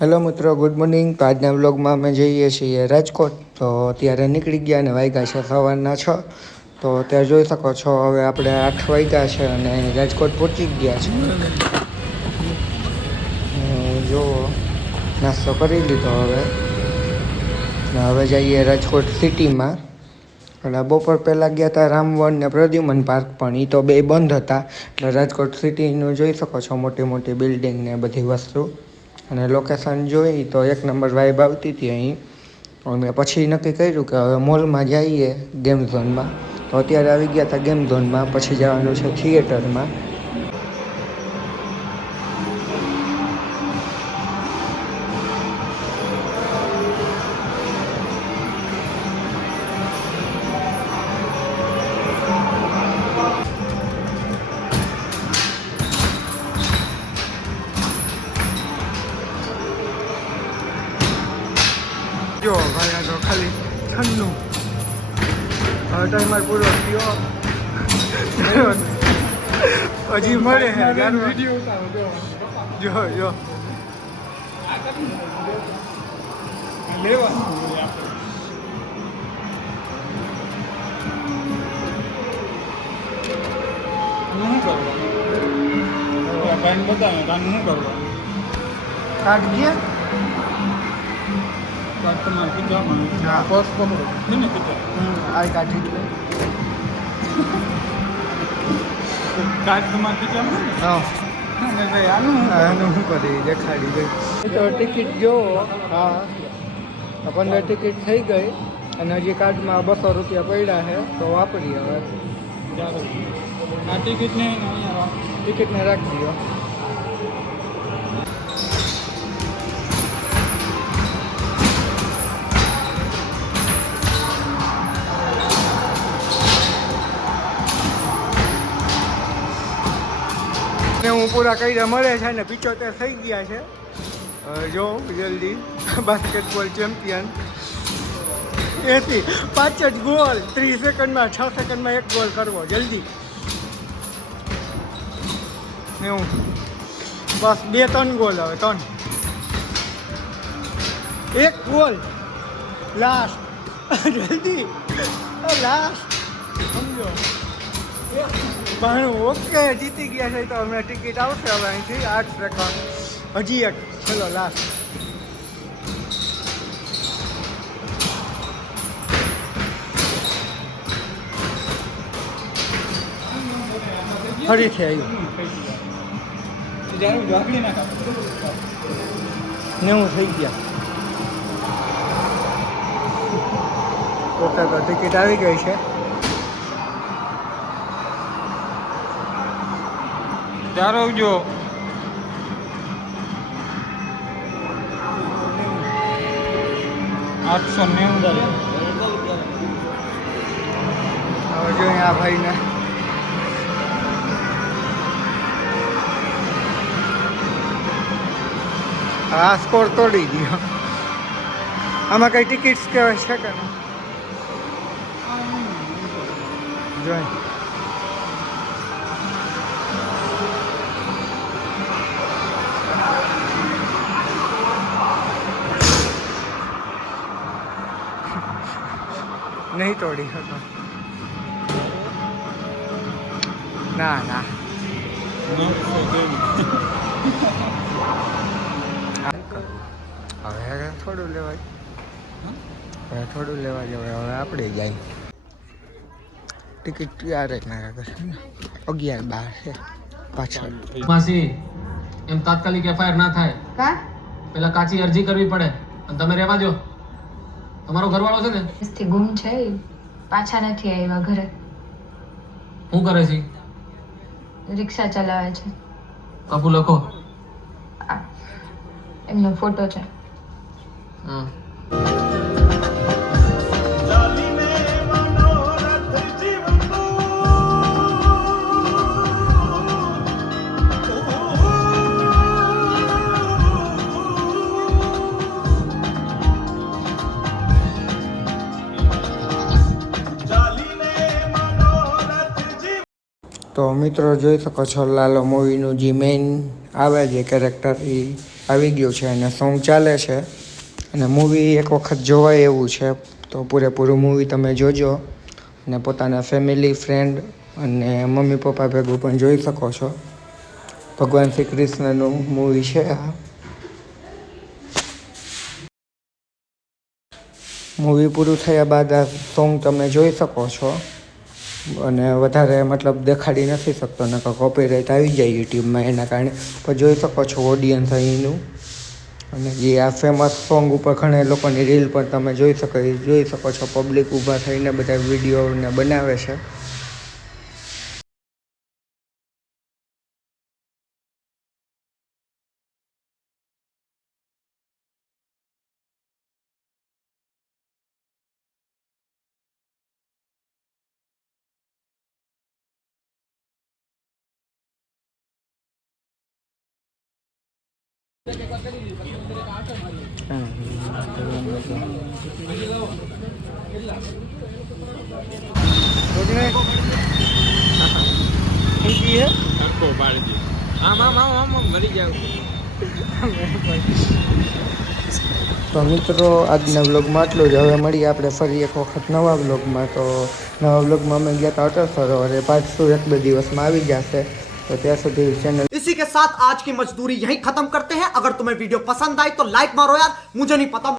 Hello મિત્રો, good morning. તો આજના વ્લોગમાં અમે જઈએ છીએ રાજકોટ. તો અત્યારે નીકળી ગયા અને વાગ્યા છે સવારના 6. તો ત્યાં જોઈ શકો છો હવે આપણે 8 વાગ્યા છે અને રાજકોટ પહોંચી ગયા છે. જો નાસ્તો કરી લીધો હવે જઈએ રાજકોટ સિટીમાં. એટલે બપોર પહેલાં ગયા હતા રામવન ને પ્રદ્યુમન પાર્ક, પણ એ તો બે બંધ હતા. એટલે રાજકોટ સિટીનું જોઈ શકો છો, મોટી મોટી બિલ્ડિંગ ને બધી વસ્તુ. અને લોકેશન જોઈ તો એક નંબર વાઇબ આવતી હતી અહીં. અને પછી નક્કી કર્યું કે હવે મોલમાં જઈએ, ગેમ ઝોનમાં. તો અત્યારે આવી ગયા હતા ગેમ ઝોનમાં, પછી જવાનું છે થિયેટરમાં. જો ભાઈ આ તો ખાલી ઠંડુ. હવે ટાઈમર પૂરો થયો, હજી મળે છે જો જો કાઢ ગયા આ કાઢી આનું શું કરી દેખાડી ગઈ તો ટિકિટ જો. હા, 15 ટિકિટ થઈ ગઈ અને હજી કાર્ડમાં 200 રૂપિયા પડ્યા છે, તો વાપરી. હવે આ ટિકિટને રાખી દો. હું પૂરા કર્યા મળે છે ને 75 થઈ ગયા છે. જો જલ્દી બાસ્કેટબોલ ચેમ્પિયન 80 5 જ ગોલ 30 સેકન્ડમાં, 6 સેકન્ડમાં એક ગોલ કરવો જલ્દી. એવું બસ 2-3 ગોલ, હવે 3 એક ગોલ લાસ્ટ જલ્દી લાસ્ટ સમજો. પણ ઓકે, જીતી ગયા છે. તો હમણાં ટિકિટ આવશે હવે અહીંથી 8 સેકન્ડ. હજી એક, ચલો લાસ્ટ. ફરીથી આવ્યું 90 થઈ ગયા. ઓકે, તો ટિકિટ આવી ગઈ છે. ચાર આવજો. $890. હવે જો આ ભાઈને આ સ્કોર તોડી ગયો. આમાં કઈ ટિકિટ્સ કહેવાય છે કે જોઈ નહીં તોડી શકો. ના ના હવે થોડું લેવાય, હવે થોડું લેવા જવાય. હવે આપણે જાય ટિકિટ યાર જ ના કરે. 11-12 છે પાછળ. માસી એમ તાત્કાલિક એફઆઈઆર ના થાય. કા પેલા કાચી અરજી કરવી પડે અને તમે રહેવા દો. તમારો ઘરવાળો છે ને થી ગુમ છે, પાછા નથી આવ્યા ઘરે. શું કરે છે? રિક્ષા ચલાવે છે. કપુ લખો. એમનો ફોટો છે. હા. તો મિત્રો જોઈ શકો છો, લાલો મૂવીનું જે મેઇન આવે છે કેરેક્ટર, એ આવી ગયું છે અને સોંગ ચાલે છે અને મૂવી એક વખત જોવાય એવું છે. તો પૂરેપૂરું મૂવી તમે જોજો અને પોતાના ફેમિલી ફ્રેન્ડ અને મમ્મી પપ્પા ભેગું પણ જોઈ શકો છો. ભગવાન શ્રી કૃષ્ણનું મૂવી છે આ. મૂવી પૂરું થયા બાદ આ સોંગ તમે જોઈ શકો છો અને વધારે મતલબ દેખાડી નથી શકતો નકર કોપીરાઇટ આવી જાય યુટ્યુબમાં, એના કારણે પણ જોઈ શકો છો ઓડિયન્સ અહીંનું. અને જે આ ફેમસ સોંગ ઉપર ઘણા લોકોની રીલ પણ તમે જોઈ શકો છો. પબ્લિક ઊભા થઈને બધા વિડીયોને બનાવે છે. તો મિત્રો આજના વ્લોગમાં આટલું જ. હવે મળીએ આપણે ફરી એક વખત નવા વ્લોગમાં. તો નવા વ્લોગમાં અમે ગયા હતા અટલ સરોવરે. પાછું 1-2 દિવસમાં આવી જશે. તો ત્યાં સુધી ચેનલ इसी के साथ आज की मजदूरी यहीं खत्म करते हैं। अगर तुम्हें वीडियो पसंद आई तो लाइक मारो यार, मुझे नहीं पता।